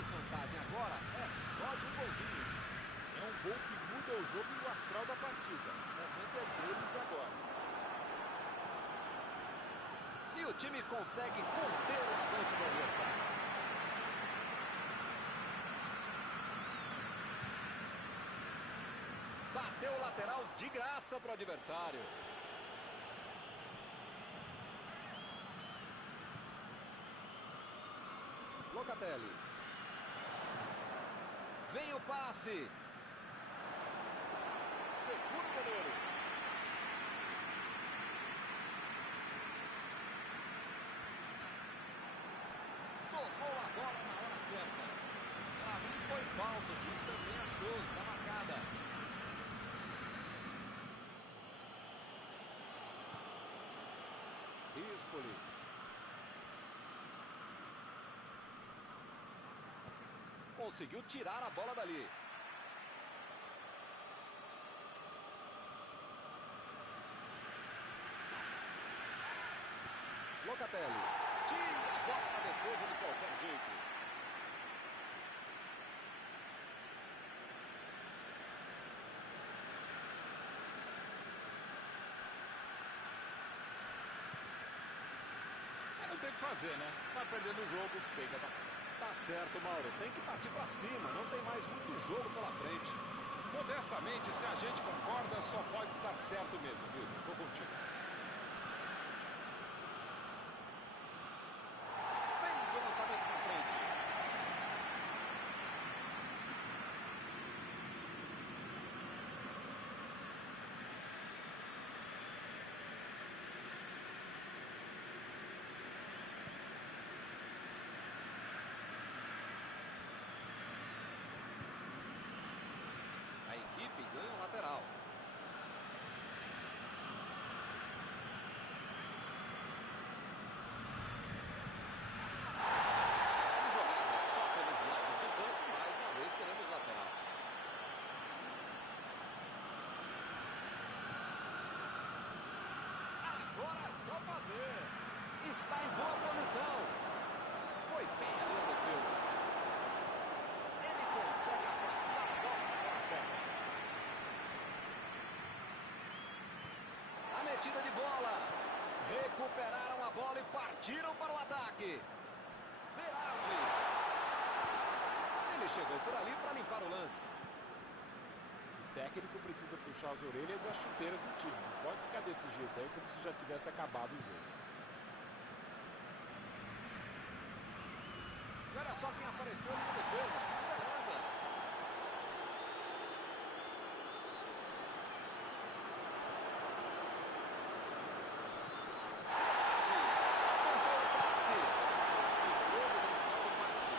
desvantagem agora é só de um golzinho. É um gol que muda o jogo e o astral da partida. O momento é deles agora. E o time consegue conter o avanço do adversário. Bateu o lateral de graça para o adversário. Locatelli. Vem o passe. Segura o goleiro. Tocou a bola na hora certa. Para mim foi falta. O juiz também achou. Está marcada. Rispoli. Conseguiu tirar a bola dali. Locatelli. Tira a bola da defesa de qualquer jeito. Não tem o que fazer, né? Tá perdendo o jogo, tem que atacar. Tá certo, Mauro. Tem que partir pra cima. Não tem mais muito jogo pela frente. Modestamente, se a gente concorda, só pode estar certo mesmo, viu? Tô contigo. Fez o lançamento pra frente. A equipe ganha o lateral. Jogada só pelos lados do campo. Mais uma vez teremos lateral. Agora é só fazer. Está em boa posição. Foi bem ali a defesa. Ele consegue afastar a bola na hora certa. A metida de bola. Recuperaram a bola e partiram para o ataque. Berardi. Ele chegou por ali para limpar o lance. O técnico precisa puxar as orelhas e as chuteiras do time. Não pode ficar desse jeito aí como se já tivesse acabado o jogo. E olha só quem apareceu ali na defesa. Beleza. Tentou o passe. Tirou o inicial do passe.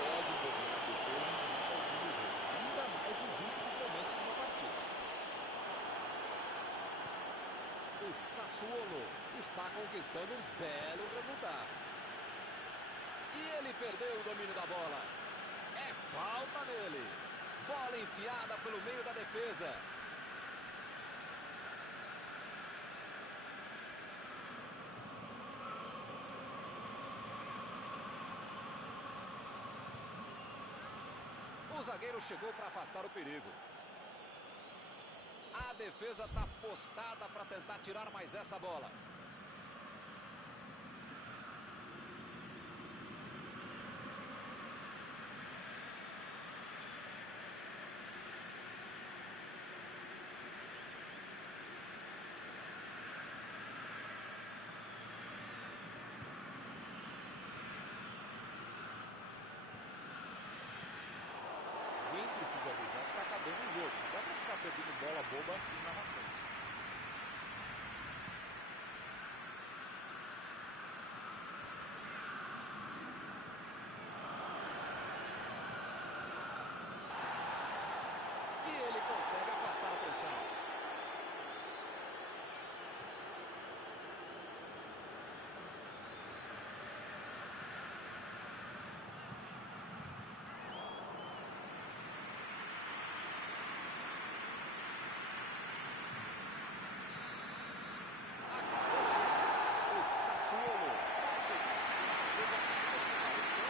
Pode dobrar a defesa no momento algum do jogo. Ainda mais nos últimos momentos de uma partida. O Sassuolo está conquistando um belo resultado. E ele perdeu o domínio da bola. É falta nele. Bola enfiada pelo meio da defesa. O zagueiro chegou para afastar o perigo. A defesa está postada para tentar tirar mais essa bola. Alguém precisa avisar que tá acabando o jogo. Não dá pra ficar perdendo bola boba assim lá na frente. E ele consegue afastar a pressão. Acabou. O Sassuolo conseguiu segurar o jogo até o final.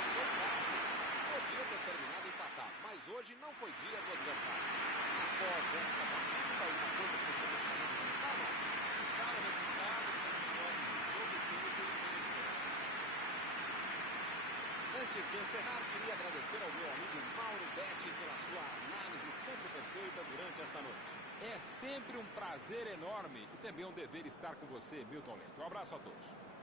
desta partida e na conta que você gostaria de comentar, Marcos? Buscar o resultado, condições do jogo todo e vencer. Antes de encerrar, queria agradecer ao meu amigo Mauro Betti pela sua análise sempre perfeita durante esta noite. É sempre um prazer enorme e também um dever estar com você, Milton Leite. Um abraço a todos.